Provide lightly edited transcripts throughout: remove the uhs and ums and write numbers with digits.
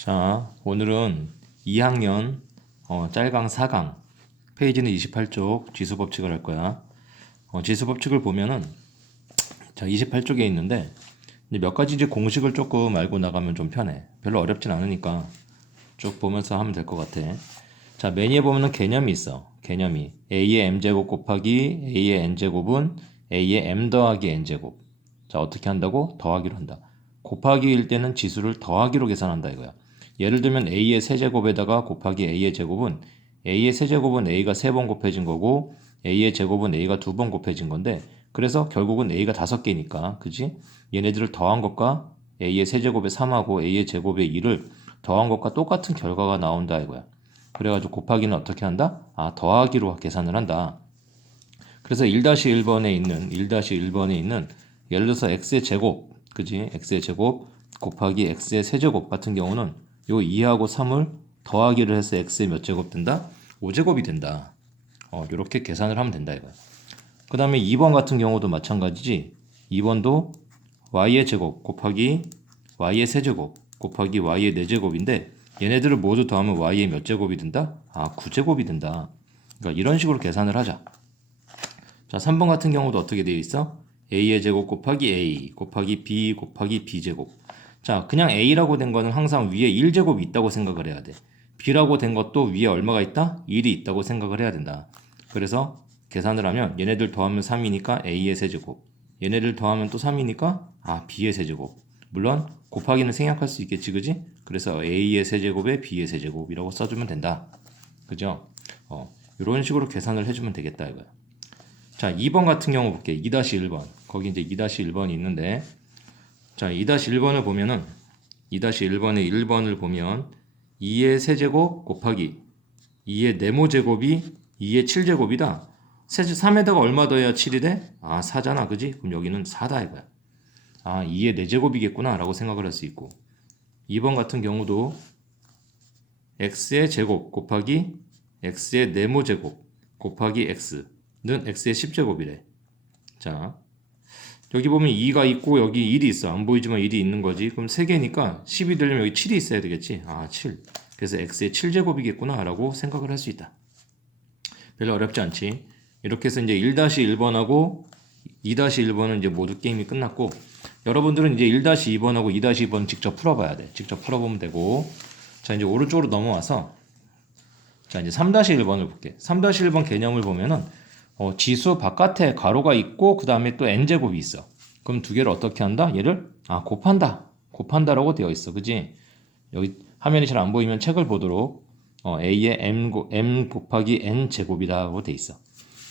자, 오늘은 2학년 짤강 4강 페이지는 28쪽 지수법칙을 할 거야. 지수법칙을 보면은 자, 28쪽에 있는데 이제 몇 가지 이제 공식을 조금 알고 나가면 좀 편해. 별로 어렵진 않으니까 쭉 보면서 하면 될 것 같아. 자, 맨 위에 보면은 개념이 있어. 개념이 a의 m제곱 곱하기 a의 n제곱은 a의 m 더하기 n제곱. 자, 어떻게 한다고? 더하기로 한다. 곱하기일 때는 지수를 더하기로 계산한다 이거야. 예를 들면 a의 세제곱에다가 곱하기 a의 제곱은 a의 세제곱은 a가 3번 곱해진 거고 a의 제곱은 a가 2번 곱해진 건데 그래서 결국은 a가 5개니까 그지? 얘네들을 더한 것과 a의 세제곱에 3하고 a의 제곱에 2를 더한 것과 똑같은 결과가 나온다 이거야. 그래가지고 곱하기는 어떻게 한다? 더하기로 계산을 한다. 그래서 1-1번에 있는 예를 들어서 x의 제곱, 그지? x의 제곱 곱하기 x의 세제곱 같은 경우는 요 2하고 3을 더하기를 해서 x의 몇 제곱 된다? 5제곱이 된다. 이렇게 계산을 하면 된다 이거야. 그 다음에 2번 같은 경우도 마찬가지지. 2번도 y의 제곱 곱하기 y의 세제곱 곱하기 y의 4제곱인데 얘네들을 모두 더하면 y의 몇 제곱이 된다? 9제곱이 된다. 그러니까 이런 식으로 계산을 하자. 자, 3번 같은 경우도 어떻게 되어 있어? a의 제곱 곱하기 a 곱하기 b 곱하기 b제곱. 자, 그냥 a라고 된 거는 항상 위에 1제곱이 있다고 생각을 해야 돼. b라고 된 것도 위에 얼마가 있다? 1이 있다고 생각을 해야 된다. 그래서 계산을 하면 얘네들 더하면 3이니까 a의 세제곱. 얘네들 더하면 또 3이니까 b의 세제곱. 물론 곱하기는 생략할 수 있겠지, 그지? 그래서 a의 세제곱에 b의 세제곱이라고 써주면 된다. 그죠? 이런 식으로 계산을 해주면 되겠다 이거야. 자, 2번 같은 경우 볼게. 2-1번. 거기 이제 2-1번이 있는데, 자, 2-1번을 보면은, 2-1번의 1번을 보면, 2의 세제곱 곱하기 2의 네모제곱이 2의 7제곱이다. 3에다가 얼마 더해야 7이 돼? 4잖아. 그지? 그럼 여기는 4다 이거야. 2의 4제곱이겠구나. 라고 생각을 할 수 있고. 2번 같은 경우도 x의 제곱 곱하기 x의 네모제곱 곱하기 x는 x의 10제곱이래. 자, 여기 보면 2가 있고 여기 1이 있어. 안 보이지만 1이 있는 거지. 그럼 3개니까 10이 되려면 여기 7이 있어야 되겠지. 7. 그래서 x의 7제곱이겠구나 라고 생각을 할 수 있다. 별로 어렵지 않지. 이렇게 해서 이제 1-1번하고 2-1번은 이제 모두 게임이 끝났고 여러분들은 이제 1-2번하고 2-2번 직접 풀어봐야 돼. 직접 풀어보면 되고 자, 이제 오른쪽으로 넘어와서 자, 이제 3-1번을 볼게. 3-1번 개념을 보면은 지수 바깥에 가로가 있고 그 다음에 또 n제곱이 있어. 그럼 두 개를 어떻게 한다? 얘를 곱한다. 곱한다라고 되어 있어. 그지? 여기 화면이 잘 안 보이면 책을 보도록 a의 m 곱하기 n 제곱이라고 되어 있어.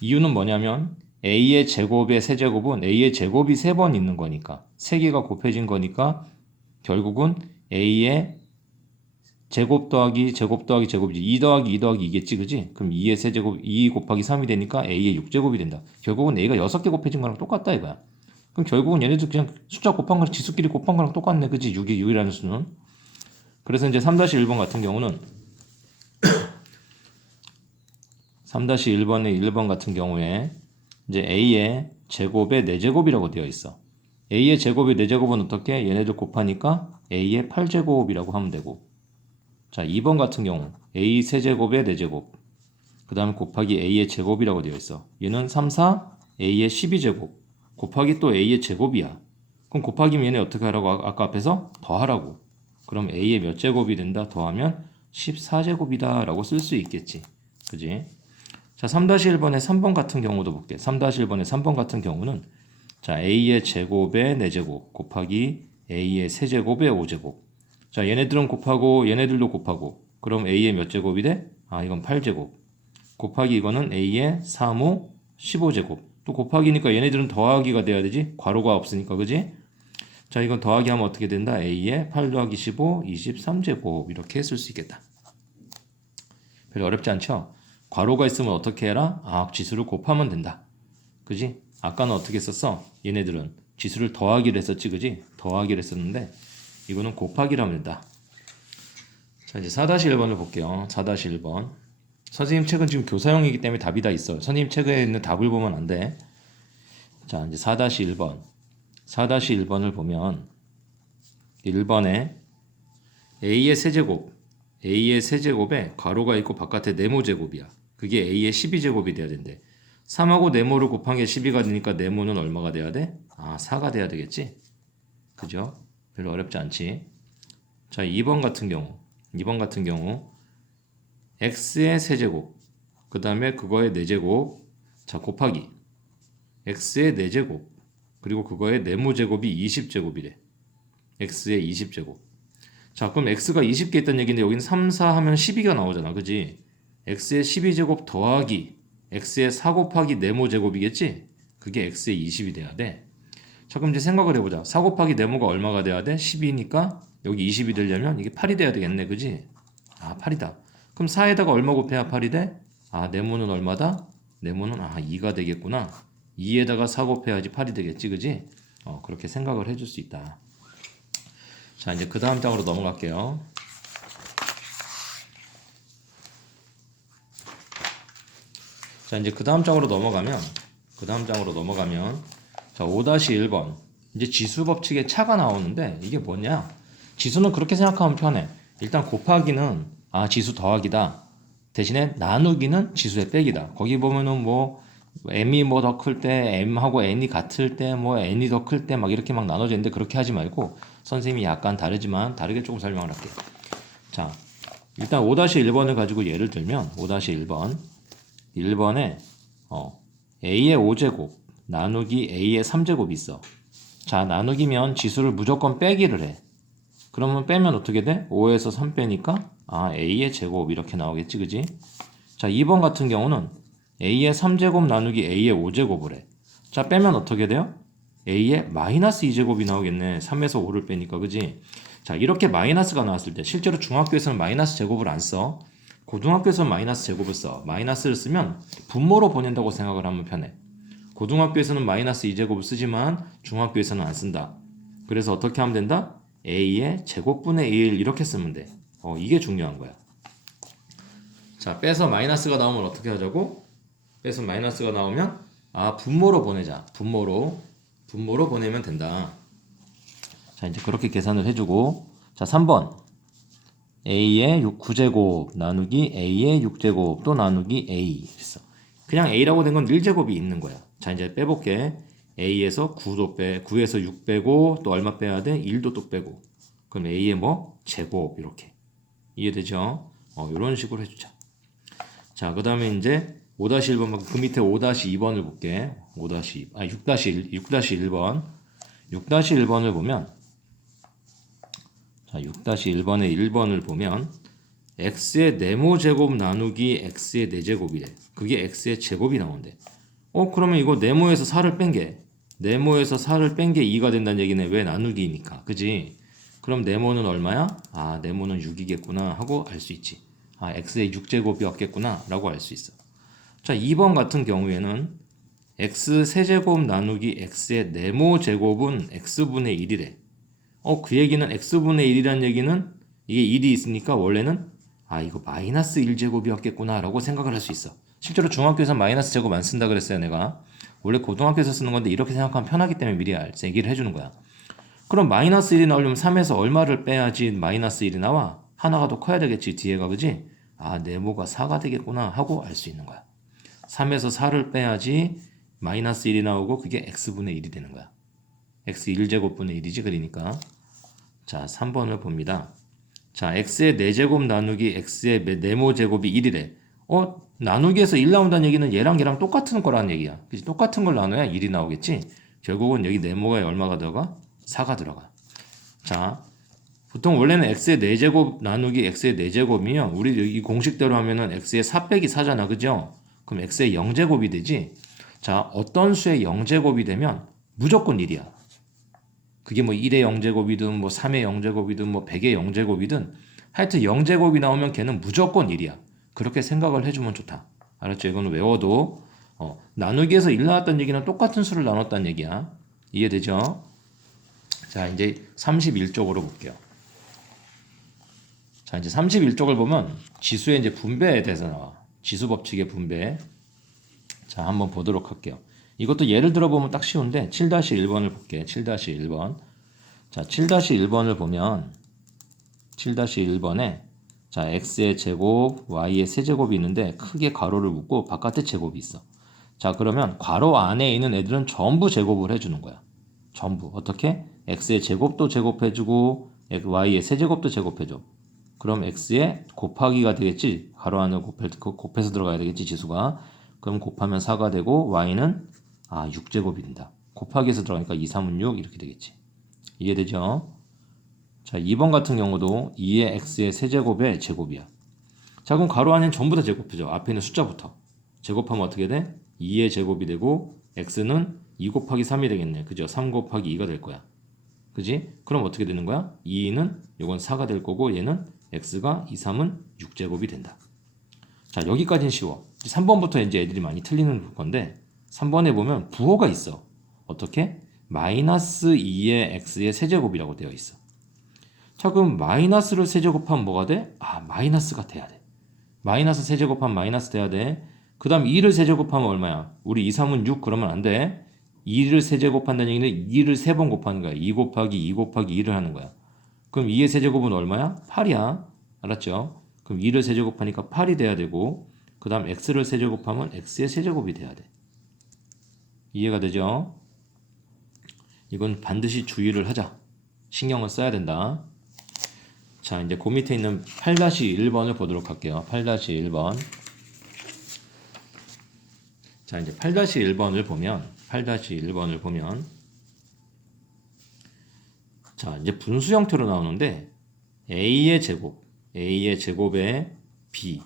이유는 뭐냐면 a의 제곱의 세제곱은 a의 제곱이 3번 있는 거니까 3개가 곱해진 거니까 결국은 a의 제곱 더하기 제곱 더하기 제곱이지. 2 더하기 2 더하기 2겠지, 그지? 그럼 2의 세제곱 2 곱하기 3이 되니까 a의 6제곱이 된다. 결국은 a가 6개 곱해진 거랑 똑같다 이거야. 그럼 결국은 얘네들 그냥 숫자 곱한 거랑 지수끼리 곱한 거랑 똑같네, 그지? 6이 6이라는 수는. 그래서 이제 3-1번 같은 경우는 3-1번의 1번 같은 경우에 이제 a의 제곱의 4제곱이라고 되어 있어. a의 제곱의 4제곱은 어떻게? 얘네들 곱하니까 a의 8제곱이라고 하면 되고. 자, 2번 같은 경우 a 세제곱의 4제곱 그 다음에 곱하기 a의 제곱이라고 되어 있어. 얘는 3, 4 a의 12제곱 곱하기 또 a의 제곱이야. 그럼 곱하기면 얘네 어떻게 하라고? 아까 앞에서 더하라고. 그럼 a의 몇 제곱이 된다? 더하면 14제곱이다 라고 쓸 수 있겠지. 그지? 자, 3-1번의 3번 같은 경우도 볼게. 3-1번의 3번 같은 경우는 자, a의 제곱의 4제곱 곱하기 a의 세제곱의 5제곱. 자, 얘네들은 곱하고 얘네들도 곱하고 그럼 a의 몇 제곱이 돼? 이건 8제곱 곱하기 이거는 a의 3, 5, 15제곱 또 곱하기니까 얘네들은 더하기가 돼야 되지? 괄호가 없으니까, 그지? 자, 이건 더하기 하면 어떻게 된다? a의 8 더하기 15, 23제곱 이렇게 쓸 수 있겠다. 별로 어렵지 않죠? 괄호가 있으면 어떻게 해라? 지수를 곱하면 된다. 그지? 아까는 어떻게 썼어? 얘네들은 지수를 더하기를 했었지, 그지? 더하기를 했었는데 이거는 곱하기를 하면 된다. 자, 이제 4-1번을 볼게요. 4-1번. 선생님 책은 지금 교사용이기 때문에 답이 다 있어요. 선생님 책에 있는 답을 보면 안 돼. 자, 이제 4-1번. 4-1번을 보면 1번에 A의 세제곱, A의 세제곱에 가로가 있고 바깥에 네모 제곱이야. 그게 A의 12제곱이 돼야 된대. 3하고 네모를 곱한 게 12가 되니까 네모는 얼마가 돼야 돼? 아, 4가 돼야 되겠지? 그죠? 별로 어렵지 않지? 자, 2번 같은 경우 x의 세제곱, 그 다음에 그거의 4제곱, 자, 곱하기 x의 4제곱, 그리고 그거의 네모제곱이 20제곱이래. x의 20제곱. 자, 그럼 x가 20개 있다는 얘기인데 여기는 3, 4 하면 12가 나오잖아. 그지? x의 12제곱 더하기 x의 4 곱하기 네모제곱이겠지? 그게 x의 20이 돼야 돼. 자, 그럼 이제 생각을 해보자. 4 곱하기 네모가 얼마가 돼야 돼? 12니까 여기 20이 되려면 이게 8이 돼야 되겠네. 그지? 아, 8이다. 그럼 4에다가 얼마 곱해야 8이 돼? 아, 네모는 얼마다? 네모는 2가 되겠구나. 2에다가 4 곱해야지 8이 되겠지. 그지? 그렇게 생각을 해줄 수 있다. 자, 이제 그 다음 장으로 넘어갈게요. 자, 이제 그 다음 장으로 넘어가면 자, 5-1번 이제 지수 법칙에 차가 나오는데 이게 뭐냐? 지수는 그렇게 생각하면 편해. 일단 곱하기는 지수 더하기다. 대신에 나누기는 지수의 빼기다. 거기 보면은 뭐 m이 뭐 더 클 때 m하고 n이 같을 때 뭐 n이 더 클 때 막 이렇게 막 나눠져 있는데 그렇게 하지 말고 선생님이 약간 다르지만 다르게 조금 설명을 할게요. 자, 일단 5-1번을 가지고 예를 들면 1번에 a의 5제곱 나누기 a의 3제곱이 있어. 자, 나누기면 지수를 무조건 빼기를 해. 그러면 빼면 어떻게 돼? 5에서 3 빼니까 a의 제곱 이렇게 나오겠지, 그지? 자, 2번 같은 경우는 a의 3제곱 나누기 a의 5제곱을 해. 자, 빼면 어떻게 돼요? a의 마이너스 2제곱이 나오겠네. 3에서 5를 빼니까, 그지? 자, 이렇게 마이너스가 나왔을 때 실제로 중학교에서는 마이너스 제곱을 안 써. 고등학교에서는 마이너스 제곱을 써. 마이너스를 쓰면 분모로 보낸다고 생각을 하면 편해. 고등학교에서는 마이너스 2제곱을 쓰지만 중학교에서는 안 쓴다. 그래서 어떻게 하면 된다? a의 제곱분의 1 이렇게 쓰면 돼. 이게 중요한 거야. 자, 빼서 마이너스가 나오면 어떻게 하자고? 빼서 마이너스가 나오면 분모로 보내자. 분모로 보내면 된다. 자, 이제 그렇게 계산을 해주고, 자, 3번 a의 9제곱 나누기 a의 6제곱 또 나누기 a 했어. 그냥 a라고 된 건 1제곱이 있는 거야. 자, 이제 빼볼게. a에서 9에서 6 빼고 또 얼마 빼야 돼? 1도 또 빼고. 그럼 a의 뭐? 제곱 이렇게. 이해되죠? 이런 식으로 해주자. 자, 그 다음에 이제 5-1번 그 밑에 5-2번을 볼게. 6-1번 6-1번을 보면 자, 6-1번의 1번을 보면 x의 네모제곱 나누기 x의 4제곱이래. 그게 x의 제곱이 나온대. 그러면 이거 네모에서 4를 뺀 게 2가 된다는 얘기네. 왜? 나누기니까. 그지? 그럼 네모는 얼마야? 네모는 6이겠구나 하고 알 수 있지. x의 6제곱이었겠구나 라고 알 수 있어. 자, 2번 같은 경우에는 x 세제곱 나누기 x의 네모제곱은 x분의 1이래. 그 얘기는 x분의 1이란 얘기는 이게 1이 있으니까 원래는 이거 마이너스 1제곱이었겠구나 라고 생각을 할 수 있어. 실제로 중학교에서 마이너스 제곱 안 쓴다 그랬어요. 내가 원래 고등학교에서 쓰는 건데 이렇게 생각하면 편하기 때문에 미리 얘기를 해주는 거야. 그럼 마이너스 1이 나오려면 3에서 얼마를 빼야지 마이너스 1이 나와? 하나가 더 커야 되겠지 뒤에가. 그지? 네모가 4가 되겠구나 하고 알 수 있는 거야. 3에서 4를 빼야지 마이너스 1이 나오고 그게 x분의 1이 되는 거야. x 1제곱분의 1이지. 그러니까 자, 3번을 봅니다. 자, x의 4제곱 나누기 x의 네모제곱이 1이래. 나누기에서 1 나온다는 얘기는 얘랑 똑같은 거라는 얘기야. 그치? 똑같은 걸 나눠야 1이 나오겠지. 결국은 여기 네모에 얼마가 들어가? 4가 들어가. 자, 보통 원래는 x의 4제곱 나누기 x의 4제곱이면 우리 이 공식대로 하면은 x의 4 빼기 4잖아. 그죠? 그럼 x의 0제곱이 되지. 자, 어떤 수의 0제곱이 되면 무조건 1이야. 그게 뭐 1의 0제곱이든 뭐 3의 0제곱이든 뭐 100의 0제곱이든 하여튼 0제곱이 나오면 걔는 무조건 1이야. 그렇게 생각을 해주면 좋다. 알았죠? 이거는 외워도 나누기에서 1 나왔다는 얘기는 똑같은 수를 나눴다는 얘기야. 이해되죠? 자, 이제 31쪽으로 볼게요. 자, 이제 31쪽을 보면 지수의 이제 분배에 대해서 나와. 지수 법칙의 분배. 자, 한번 보도록 할게요. 이것도 예를 들어보면 딱 쉬운데 7-1번을 볼게. 7-1번. 자, 7-1번을 보면 7-1번에 자, x의 제곱, y의 세제곱이 있는데 크게 가로를 묶고 바깥에 제곱이 있어. 자, 그러면 괄호 안에 있는 애들은 전부 제곱을 해주는 거야. 전부. 어떻게? x의 제곱도 제곱해주고 y의 세제곱도 제곱해줘. 그럼 x의 곱하기가 되겠지. 가로 안에 곱해서 들어가야 되겠지, 지수가. 그럼 곱하면 4가 되고 y는 6제곱이 된다. 곱하기해서 들어가니까 2, 3은 6 이렇게 되겠지. 이해되죠? 자, 2번 같은 경우도 2의 x의 세제곱의 제곱이야. 자, 그럼 가로 안에는 전부 다 제곱해줘. 앞에 있는 숫자부터. 제곱하면 어떻게 돼? 2의 제곱이 되고 x는 2 곱하기 3이 되겠네. 그죠? 3 곱하기 2가 될 거야. 그지? 그럼 어떻게 되는 거야? 2는 이건 4가 될 거고 얘는 x가 2, 3은 6제곱이 된다. 자, 여기까지는 쉬워. 3번부터 이제 애들이 많이 틀리는 건데 3번에 보면 부호가 있어. 어떻게? 마이너스 2의 x의 세제곱이라고 되어 있어. 자, 그럼 마이너스를 세제곱하면 뭐가 돼? 마이너스가 돼야 돼. 마이너스 세제곱하면 마이너스 돼야 돼. 그 다음 2를 세제곱하면 얼마야? 우리 2, 3은 6 그러면 안 돼. 2를 세제곱한다는 얘기는 2를 3번 곱하는 거야. 2 곱하기 2 곱하기 2를 하는 거야. 그럼 2의 세제곱은 얼마야? 8이야. 알았죠? 그럼 2를 세제곱하니까 8이 돼야 되고 그 다음 x를 세제곱하면 x의 세제곱이 돼야 돼. 이해가 되죠? 이건 반드시 주의를 하자. 신경을 써야 된다. 자, 이제 그 밑에 있는 8-1번을 보도록 할게요. 8-1번. 자, 이제 8-1번을 보면 자, 이제 분수 형태로 나오는데 a의 제곱에 b.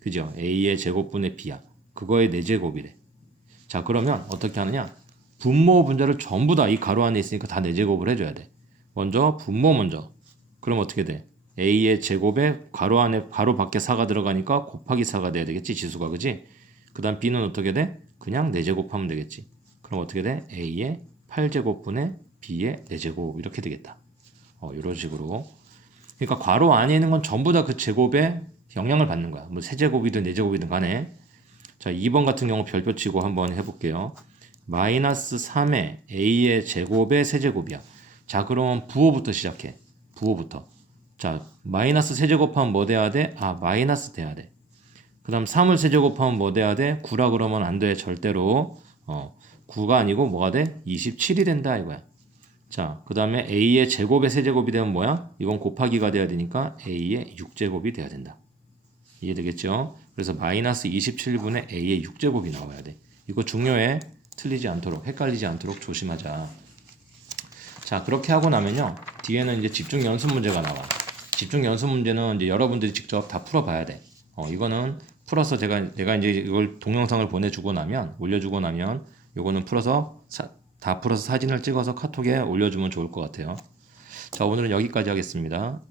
그죠? a의 제곱분의 b야. 그거의 4제곱이래. 자, 그러면 어떻게 하느냐? 분모 분자를 전부 다 이 가로 안에 있으니까 다 4제곱을 해줘야 돼. 먼저 분모 먼저. 그럼 어떻게 돼? a의 제곱에 가로 안에 가로 밖에 4가 들어가니까 곱하기 4가 돼야 되겠지, 지수가. 그지? 그 다음 b는 어떻게 돼? 그냥 4제곱하면 되겠지. 그럼 어떻게 돼? a의 8제곱분의 b의 4제곱 이렇게 되겠다. 이런 식으로. 그러니까 괄호 안에 있는 건 전부 다 그 제곱에 영향을 받는 거야. 뭐 세제곱이든 4제곱이든 간에. 자, 2번 같은 경우 별표 치고 한번 해볼게요. 마이너스 3의 a의 제곱의 세제곱이야. 자, 그럼 부호부터 시작해. 부호부터. 자, 마이너스 세제곱하면 뭐 돼야 돼? 마이너스 돼야 돼. 그 다음 3을 세제곱하면 뭐 돼야 돼? 9라 그러면 안 돼. 절대로. 9가 아니고 뭐가 돼? 27이 된다 이거야. 자, 그 다음에 a의 제곱의 세제곱이 되면 뭐야? 이건 곱하기가 돼야 되니까 a의 6제곱이 돼야 된다. 이해되겠죠? 그래서 마이너스 27분의 a의 6제곱이 나와야 돼. 이거 중요해. 틀리지 않도록, 헷갈리지 않도록 조심하자. 자, 그렇게 하고 나면요. 뒤에는 이제 집중 연습 문제가 나와. 집중 연습 문제는 이제 여러분들이 직접 다 풀어봐야 돼. 이거는 풀어서 내가 이제 이걸 동영상을 보내주고 나면, 올려주고 나면, 이거는 다 풀어서 사진을 찍어서 카톡에 올려주면 좋을 것 같아요. 자, 오늘은 여기까지 하겠습니다.